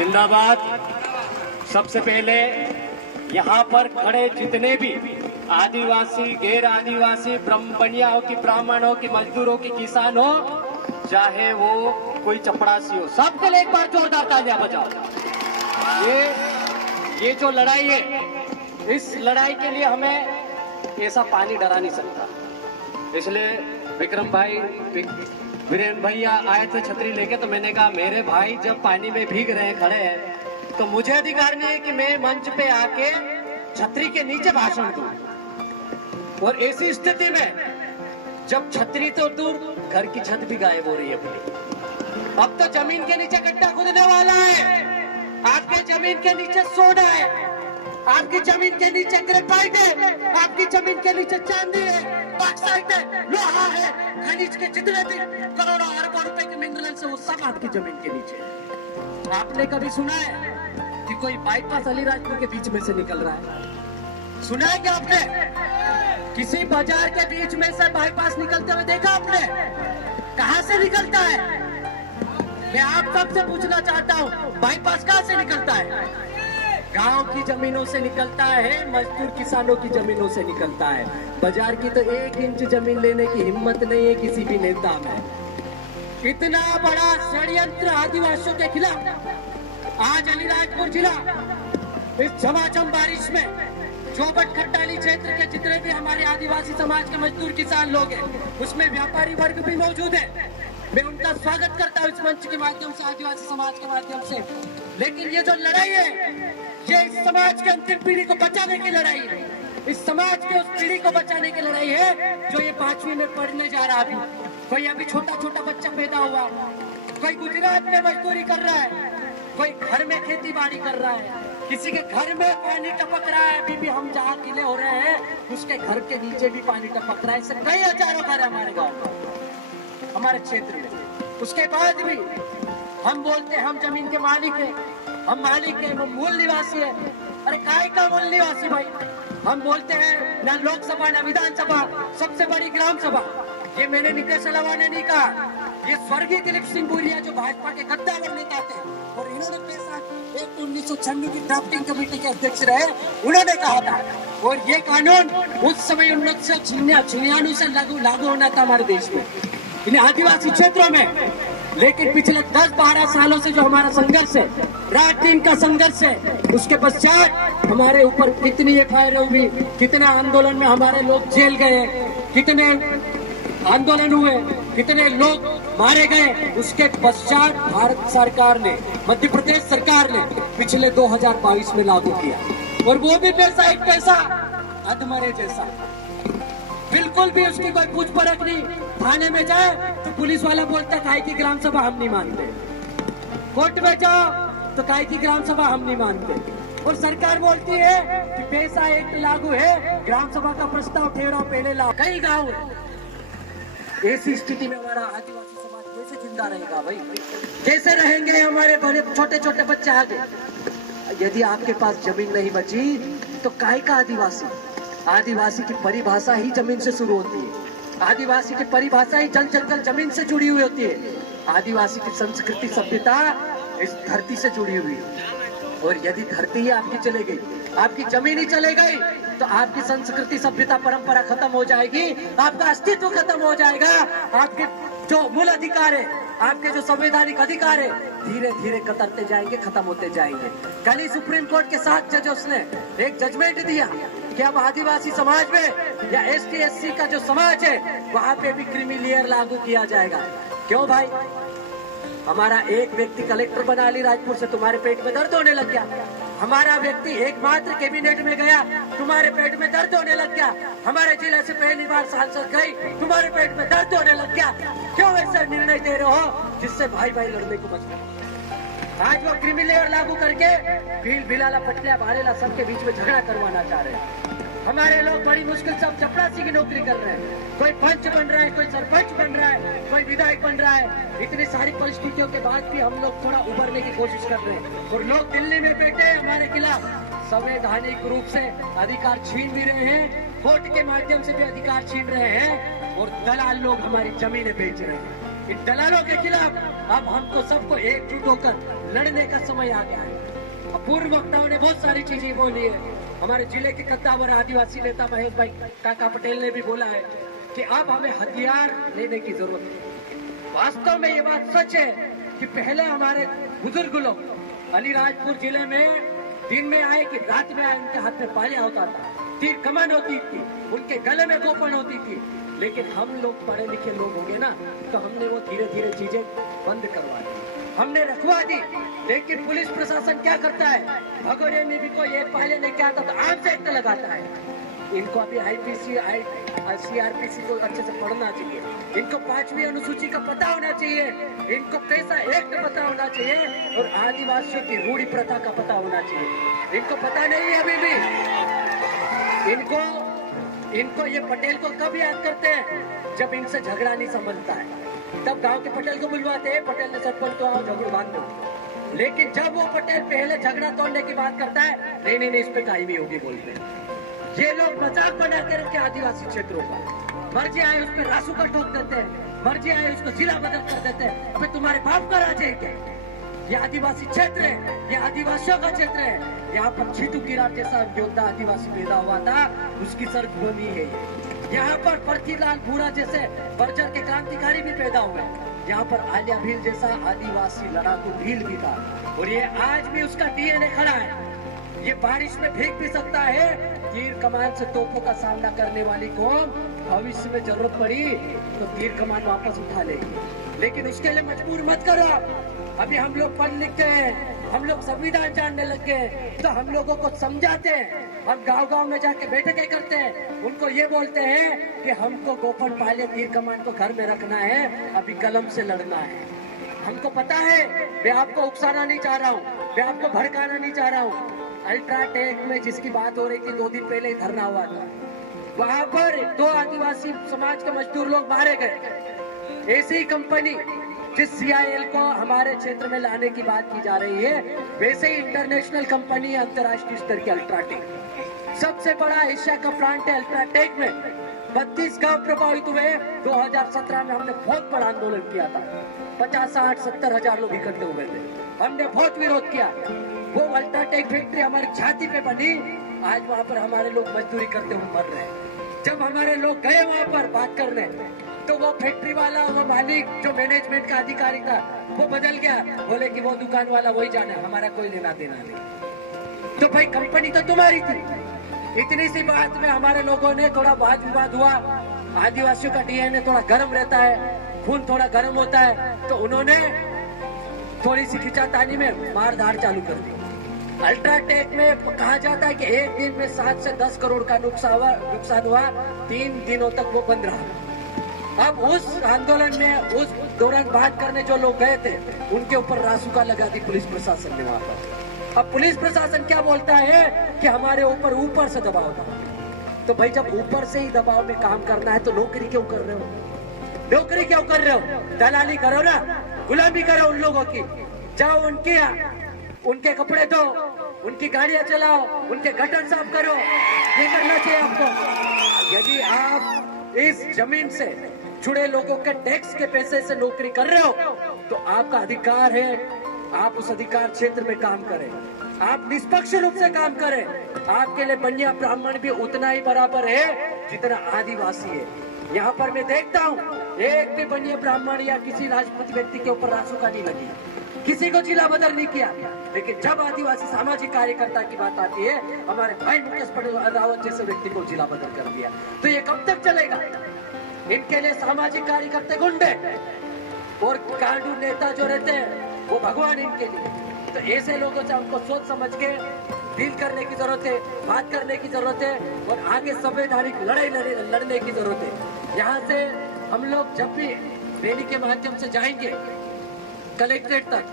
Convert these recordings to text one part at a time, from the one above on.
जिंदाबाद। सबसे पहले यहाँ पर खड़े जितने भी आदिवासी, गैर आदिवासी, ब्राह्मणिया हो कि ब्राह्मण हो कि मजदूर हो कि किसान हो, चाहे वो कोई चपड़ासी हो, सबके लिए एक बार जोरदार तालियां बजाओ। ये जो लड़ाई है, इस लड़ाई के लिए हमें ऐसा पानी डरा नहीं सकता। इसलिए विक्रम भाई, वीरेंद्र भैया आए थे छतरी लेके, तो मैंने कहा मेरे भाई जब पानी में भीग रहे खड़े हैं तो मुझे अधिकार नहीं है कि मैं मंच पे आके छतरी के नीचे भाषण दूं। और ऐसी स्थिति में जब छतरी तो दूर, घर की छत भी गायब हो रही है अपनी। अब तो जमीन के नीचे गड्ढा खोदने वाला है, आपके जमीन के नीचे सोना है, आपकी जमीन के नीचे ग्रेफाइट है, आपकी जमीन के नीचे चांदी है, बॉक्साइट है, लोहा है, खनिज के जितने भी करोड़ों अरबों रुपए के मिनरल्स है वो सब आपकी जमीन के नीचे है। आपने कभी सुना है कि कोई बाईपास अलीराजपुर के बीच में से निकल रहा है? सुना है क्या आपने? किसी बाजार के बीच में से बाईपास निकलते हुए देखा आपने? कहां से निकलता है? मैं आप सबसे पूछना चाहता हूं, बाईपास कहां से निकलता है? गांव की जमीनों से निकलता है, मजदूर किसानों की जमीनों से निकलता है। बाजार की तो 1 इंच जमीन लेने की हिम्मत नहीं है किसी भी नेता में। इतना बड़ा षड्यंत्र आदिवासियों के खिलाफ आज अलीराजपुर जिला इस झमाझम बारिश में चौबट खट्टाली क्षेत्र के जितने भी हमारे आदिवासी समाज के मजदूर किसान लोग हैं, उसमें व्यापारी वर्ग भी मौजूद है। मैं उनका स्वागत करता हूं इस मंच के माध्यम से, आदिवासी समाज के माध्यम से। लेकिन ये जो लड़ाई है, ये इस समाज के अंतिम पीढ़ी को बचाने की लड़ाई है। इस समाज के उस पीढ़ी को बचाने की लड़ाई है जो ये 5वीं में पढ़ने जा रहा है। कोई अभी छोटा छोटा बच्चा पैदा हुआ, कोई गुजरात में मजदूरी कर रहा है, कोई घर में खेती बाड़ी कर रहा है, किसी के घर में पानी टपक रहा है। अभी भी हम जहाँ किले हो रहे हैं उसके घर के नीचे भी पानी टपक रहा है। ऐसे कई हजारों घर है हमारे गाँव में, हमारे क्षेत्र में। उसके बाद भी हम बोलते हैं हम जमीन के मालिक है, हम मालिक है, हम मूल निवासी है। अरे काय का मूल निवासी भाई? हम बोलते हैं ना लोकसभा ना विधानसभा, सबसे बड़ी ग्राम सभा। ये मैंने नितेश अलावा ने नहीं कहा, ये स्वर्गीय दिलीप सिंह बुरिया जो भाजपा के गद्दार नेता थे और इन्होंने पैसा 1996 की ड्राफ्टिंग कमेटी के अध्यक्ष रहे, उन्होंने कहा था। और ये कानून उस समय 1996 से लागू होना था हमारे देश में, इन आदिवासी क्षेत्रों में। लेकिन पिछले 10-12 सालों से जो हमारा संघर्ष है, रात दिन का संघर्ष है, उसके पश्चात हमारे ऊपर कितनी FIR हुई, कितना आंदोलन में हमारे लोग जेल गए, कितने आंदोलन हुए, कितने लोग मारे गए। उसके पश्चात भारत सरकार ने, मध्य प्रदेश सरकार ने पिछले 2022 में लागू किया। और वो भी पैसा, एक पैसा अधमरे जैसा, बिल्कुल भी उसकी कोई पूछ परख नहीं। थाने में जाए तो पुलिस वाला बोलता है काय की ग्राम सभा हम नहीं मानते, कोर्ट में जाओ तो काय की ग्राम सभा हम नहीं मानते। और सरकार बोलती है कि पैसा एक्ट लागू है, ग्राम सभा का प्रस्ताव ठहराओ पहले लाओ। कई गाँव ऐसी स्थिति में हमारा आदिवासी समाज कैसे जिंदा रहेगा भाई? कैसे रहेंगे हमारे बड़े छोटे छोटे बच्चे आगे? यदि आपके पास जमीन नहीं बची तो काय का आदिवासी? आदिवासी की परिभाषा ही जमीन से शुरू होती है, आदिवासी की परिभाषा ही जल जंगल जमीन से जुड़ी हुई होती है। आदिवासी की संस्कृति सभ्यता इस धरती से जुड़ी हुई है। और यदि धरती ही आपकी चले गई, आपकी जमीन ही चले गई, तो आपकी संस्कृति सभ्यता परंपरा खत्म हो जाएगी, आपका अस्तित्व खत्म हो जाएगा। आपके जो मूल अधिकार है, आपके जो संवैधानिक अधिकार है, धीरे धीरे कतरते जाएंगे, खत्म होते जाएंगे। कल ही सुप्रीम कोर्ट के 7 जजों ने एक जजमेंट दिया कि अब आदिवासी समाज में या ST SC का जो समाज है वहां पे भी क्रीमी लेयर लागू किया जाएगा। क्यों भाई? हमारा एक व्यक्ति कलेक्टर बना अलीराजपुर से, तुम्हारे पेट में दर्द होने लग गया। हमारा व्यक्ति एकमात्र कैबिनेट में गया, तुम्हारे पेट में दर्द होने लग गया। हमारे जिले से पहली बार सांसद गई, तुम्हारे पेट में दर्द होने लग गया। क्यों ऐसा निर्णय दे रहे हो जिससे भाई भाई लड़ने को मजबूर? आज वो क्रीमी लेयर लागू करके भील भिलाला पटलिया भारेला सबके बीच में झगड़ा करवाना चाह रहे हैं। हमारे लोग बड़ी मुश्किल से चपरासी की नौकरी कर रहे हैं, कोई पंच बन रहा है, कोई सरपंच बन रहा है, कोई विधायक बन रहा है। इतनी सारी परिस्थितियों के बाद भी हम लोग थोड़ा उभरने की कोशिश कर रहे हैं। और लोग दिल्ली में बैठे हैं हमारे खिलाफ, संवैधानिक रूप से अधिकार छीन भी रहे हैं, कोर्ट के माध्यम से भी अधिकार छीन रहे हैं, और दलाल लोग हमारी जमीनें बेच रहे हैं। इन दलालों के खिलाफ अब हमको सबको एकजुट होकर लड़ने का समय आ गया है। पूर्व वक्ताओं ने बहुत सारी चीजें बोली है। हमारे जिले के कद्दावर आदिवासी नेता महेश भाई काका पटेल ने भी बोला है कि अब हमें हथियार लेने की जरूरत है। वास्तव में ये बात सच है कि पहले हमारे बुजुर्ग लोग अलीराजपुर जिले में दिन में आए कि रात में आए, उनके हाथ में पाया होता था, तीर कमान होती थी, उनके गले में गोपन होती थी। लेकिन हम लोग पढ़े लिखे लोग होंगे ना, तो हमने वो धीरे धीरे चीजें बंद करवा दी, हमने रखवा दी। लेकिन पुलिस प्रशासन क्या करता है, भगोड़े में भी कोई एक पहले लेके आता तो आम से एक लगाता है। इनको अभी आईपीसी सीआरपीसी को अच्छे से पढ़ना चाहिए, इनको 5वीं अनुसूची का पता होना चाहिए, इनको पैसा एक्ट पता होना चाहिए और आदिवासियों की रूढ़ी प्रथा का पता होना चाहिए। इनको पता नहीं है अभी भी। इनको ये पटेल को कब याद करते हैं, जब इनसे झगड़ा नहीं समझता है, तब गांव के पटेल को बुलवाते हैं, पटेल ने सरपंच तो आओ झगड़ा बांध दो। लेकिन जब वो पटेल पहले झगड़ा तोड़ने की बात करता है, नहीं इस पे कायमी होगी बोलते हैं। ये लोग मजाक बना के रखे आदिवासी क्षेत्रों का, मर्जी आए उस पर रासू का ठोक देते हैं, मर्जी आए उसको जिला बदल कर देते हैं। अबे तुम्हारे बाप का राज्य है क्या? ये आदिवासी क्षेत्र है, ये आदिवासियों का क्षेत्र है। यहाँ पर छीटू किरार जैसा योद्धा आदिवासी पैदा हुआ था, उसकी सरभूमि है ये। यहाँ पर पृथ्वीलाल भूरा जैसे बर्जर के क्रांतिकारी भी पैदा हुए। यहाँ पर आलिया भील जैसा आदिवासी लड़ाकू भील भी था, और ये आज भी उसका डीएनए खड़ा है। ये बारिश में भीग भी सकता है। तीर कमान से तोपों का सामना करने वाली कौम भविष्य में जरूरत पड़ी तो तीर कमान वापस उठा लेगी, लेकिन उसके लिए मजबूर मत करो। अभी हम लोग पढ़ लिखते हैं, हम लोग संविधान जानने लग गए, तो हम लोगों को समझाते हैं। हम गांव-गांव में जाके बैठकें करते हैं, उनको ये बोलते हैं कि हमको गोपन पाले तीर कमान को घर में रखना है, अभी कलम से लड़ना है। हमको पता है, मैं आपको उकसाना नहीं चाह रहा हूँ, मैं आपको भड़काना नहीं चाह रहा हूँ। अल्ट्राटेक में जिसकी बात हो रही थी 2 दिन पहले ही धरना हुआ था, वहाँ पर 2 आदिवासी समाज के मजदूर लोग मारे गए। ऐसी कंपनी जिस CIL को हमारे क्षेत्र में लाने की बात की जा रही है, वैसे ही इंटरनेशनल कंपनी है, अंतर्राष्ट्रीय स्तर की अल्ट्राटेक। सबसे बड़ा एशिया का प्लांट है अल्ट्राटेक में। 32 गांव प्रभावित हुए। 2017 में हमने बहुत बड़ा आंदोलन किया था, 50, 60, 70 हजार लोग इकट्ठे हुए थे। हमने बहुत विरोध किया। वो अल्ट्राटेक फैक्ट्री हमारी छाती पे बनी, आज वहाँ पर हमारे लोग मजदूरी करते हुए मर रहे हैं। जब हमारे लोग गए वहाँ पर बात करने, तो वो फैक्ट्री वाला, वो मालिक जो मैनेजमेंट का अधिकारी था, वो बदल गया। बोले कि वो दुकान वाला वही जाना, हमारा कोई लेना देना नहीं। तो भाई कंपनी तो तुम्हारी थी। इतनी सी बात में हमारे लोगों ने थोड़ा वाद विवाद हुआ। आदिवासियों का डीएनए थोड़ा गर्म रहता है, खून थोड़ा गर्म होता है, तो उन्होंने थोड़ी सी खिंचातानी में मारधाड़ चालू कर दी। अल्ट्राटेक में कहा जाता है कि एक दिन में 7 से 10 करोड़ का नुकसान हुआ। 3 दिनों तक वो बंद रहा। अब उस आंदोलन में उस दौरान बात करने जो लोग गए थे, उनके ऊपर रासुका लगा दी पुलिस प्रशासन ने वहाँ पर। अब पुलिस प्रशासन क्या बोलता है कि हमारे ऊपर से दबाव था। तो भाई जब ऊपर से ही दबाव में काम करना है तो नौकरी क्यों कर रहे हो? नौकरी क्यों कर रहे हो? दलाली करो ना, गुलामी करो उन लोगों की। जाओ उनके कपड़े धो, उनकी गाड़ियां चलाओ, उनके गटर साफ करो। ये करना चाहिए आपको। यदि आप इस जमीन से जुड़े लोगों के टैक्स के पैसे से नौकरी कर रहे हो, तो आपका अधिकार है, आप उस अधिकार क्षेत्र में काम करें, आप निष्पक्ष रूप से काम करें। आपके लिए बनिया ब्राह्मण भी उतना ही बराबर है जितना आदिवासी है। यहाँ पर मैं देखता हूँ, एक भी बनिया ब्राह्मण या किसी राजपूत व्यक्ति के ऊपर रासुका नहीं लगी, किसी को जिला बदल नहीं किया। लेकिन जब आदिवासी सामाजिक कार्यकर्ता की बात आती है, हमारे भाई मुकेश पटेल रावत जैसे व्यक्ति को जिला बदल कर दिया, तो ये कब तक चलेगा? इनके लिए सामाजिक कार्यकर्ता गुंडे और कांडू नेता जो रहते हैं वो भगवान इनके लिए। तो ऐसे लोगों से हमको सोच समझ के डील करने की जरूरत है, बात करने की जरूरत है और आगे संवैधानिक लड़ाई लड़ने की जरूरत है। यहाँ से हम लोग जब भी रैली के माध्यम से जाएंगे कलेक्ट्रेट तक,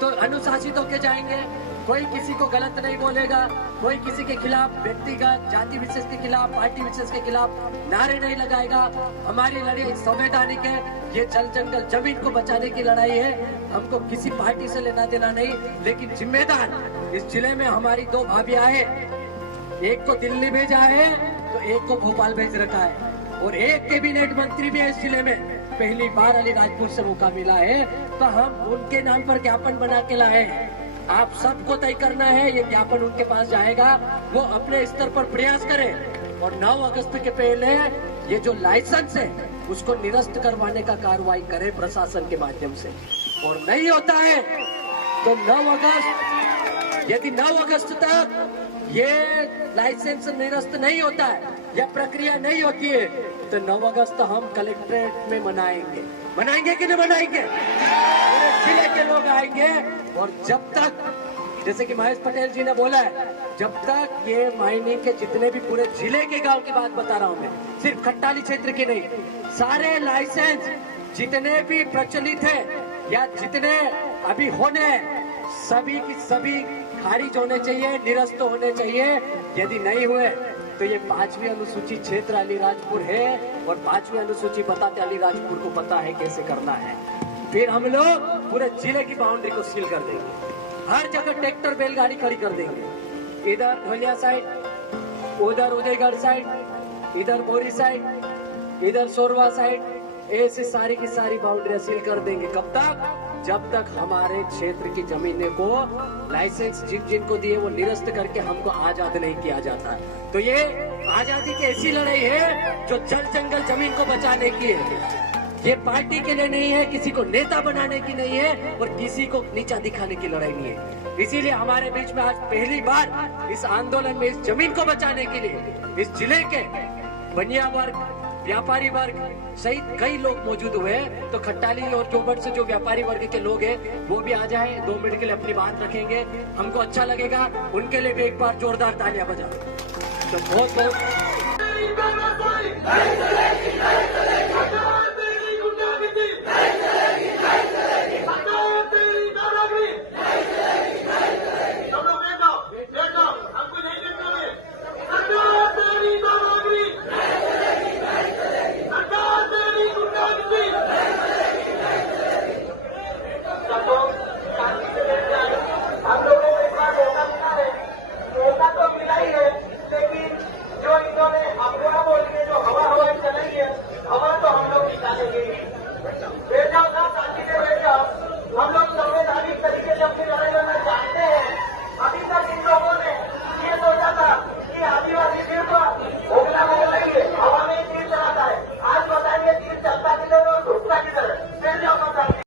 तो अनुशासित होकर जाएंगे। कोई किसी को गलत नहीं बोलेगा, कोई किसी के खिलाफ व्यक्तिगत जाति विशेष के खिलाफ, पार्टी विशेष के खिलाफ नारे नहीं लगाएगा। हमारी लड़ाई संवैधानिक है, ये जल जंगल जमीन को बचाने की लड़ाई है। हमको किसी पार्टी से लेना देना नहीं, लेकिन जिम्मेदार इस जिले में हमारी 2 भाभियां हैं, एक को दिल्ली भेजा है तो एक को भोपाल भेज रखा है, और एक कैबिनेट मंत्री भी है इस जिले में। पहली बार अलीराजपुर से मौका मिला है तो हम उनके नाम पर ज्ञापन बना के लाए हैं। आप सबको तय करना है, ये ज्ञापन उनके पास जाएगा, वो अपने स्तर पर प्रयास करें और 9 अगस्त के पहले ये जो लाइसेंस है उसको निरस्त करवाने का कार्रवाई करे प्रशासन के माध्यम से। और नहीं होता है तो 9 अगस्त, यदि 9 अगस्त तक ये लाइसेंस निरस्त नहीं होता है या प्रक्रिया नहीं होती है तो 9 अगस्त हम कलेक्ट्रेट में मनाएंगे कि नहीं मनाएंगे? पूरे जिले के लोग आएंगे और जब तक, जैसे कि महेश पटेल जी ने बोला है, जब तक ये माइनिंग के जितने भी पूरे जिले के गांव की बात बता रहा हूं मैं, सिर्फ खट्टाली क्षेत्र की नहीं, सारे लाइसेंस जितने भी प्रचलित है या जितने अभी होने हैं सभी की सभी खारिज होने चाहिए, निरस्त होने चाहिए। यदि नहीं हुए तो ये 5वीं अनुसूची क्षेत्र अलीराजपुर है और 5वीं अनुसूची बताते अलीराजपुर को पता है कैसे करना है। फिर हम लोग पूरे जिले की बाउंड्री को सील कर देंगे, हर जगह ट्रैक्टर बैलगाड़ी खड़ी कर देंगे, इधर ढोलिया साइड, उधर उदयगढ़ साइड, इधर बोरी साइड, इधर सोरवा साइड, ऐसी सारी की सारी बाउंड्री सील कर देंगे। कब तक? जब तक हमारे क्षेत्र की जमीने को लाइसेंस जिन जिनको दिए वो निरस्त करके हमको आजाद नहीं किया जाता। तो ये आजादी की ऐसी लड़ाई है जो जल जंगल जमीन को बचाने की है। ये पार्टी के लिए नहीं है, किसी को नेता बनाने की नहीं है और किसी को नीचा दिखाने की लड़ाई नहीं है। इसीलिए हमारे बीच में आज पहली बार इस आंदोलन में इस जमीन को बचाने के लिए इस जिले के बनिया वर्ग, व्यापारी वर्ग सहित कई लोग मौजूद हुए हैं। तो खट्टाली और चौबट से जो व्यापारी वर्ग के लोग हैं वो भी आ जाए, 2 मिनट के लिए अपनी बात रखेंगे, हमको अच्छा लगेगा। उनके लिए भी एक बार जोरदार तालियां बजाओ। तो बहुत बहुत